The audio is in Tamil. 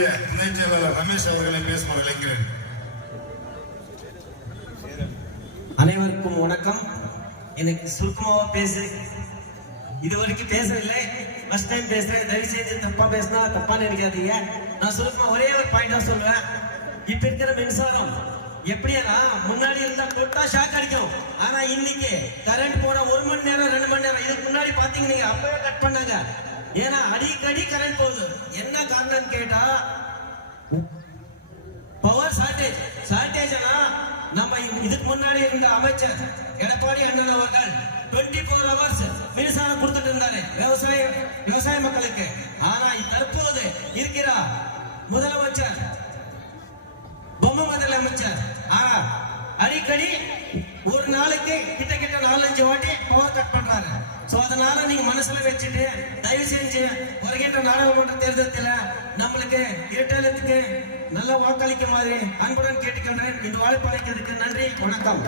துணை செயலாளர் ரமேஷ் அவர்களை பேசுமாறு இளைஞரன் அனைவருக்கும் வணக்கம். எனக்கு சுருக்கமாக பேசு. இது வரைக்கும் பேசவில்லை. ஃபர்ஸ்ட் டைம் பேசுறேன். தயவு செய்து தப்பா பேசினா தப்பா நினைக்காதீங்க. நான் சுருக்கமா ஒரே ஒரு பாயிண்டா சொல்லுவேன். இப்ப இருக்கிற மின்சாரம் எப்படின்னா முன்னாடி இருந்தா தொட்டா ஷாக் அடிக்கும். ஆனா இன்னைக்கு கரண்ட் போனா ஒரு மணி நேரம் ரெண்டு மணி நேரம். இதுக்கு முன்னாடி பாத்தீங்கன்னா அப்பவே கட் பண்ணாங்க. ஏன்னா அடிக்கடி கரண்ட் போகுது. என்ன காரணம் கேட்டா பவர் ஷார்டேஜ் ஷார்டேஜ்னா நம்ம இதுக்கு முன்னாடி இருந்த அமைச்சர் எடப்பாடி அண்ணன் அவர்கள் 24 ஃபோர் ஹவர்ஸ் மின்சாரம் கொடுத்துட்டு இருந்தாரு விவசாய விவசாய மக்களுக்கு. ஆனா தற்போது இருக்கிறா முதலமைச்சர். பொம்மை முதலமைச்சர் ஆனா அடிக்கடி ஒரு நாளைக்கு கிட்ட கிட்ட நாலஞ்சு வாட்டி பவர் கட் பண்றாரு. சோ அதனால நீங்க மனசுல வச்சுட்டு தயவு செஞ்சு வருகின்ற நாடாளுமன்ற தேர்தலில் நம்மளுக்கு இரட்டலத்துக்கு நல்ல வாக்களிக்குமாறு அன்புடன் கேட்டுக்கின்றேன் இந்த வாய்ப்பு அளிக்கிறதுக்கு நன்றி வணக்கம்.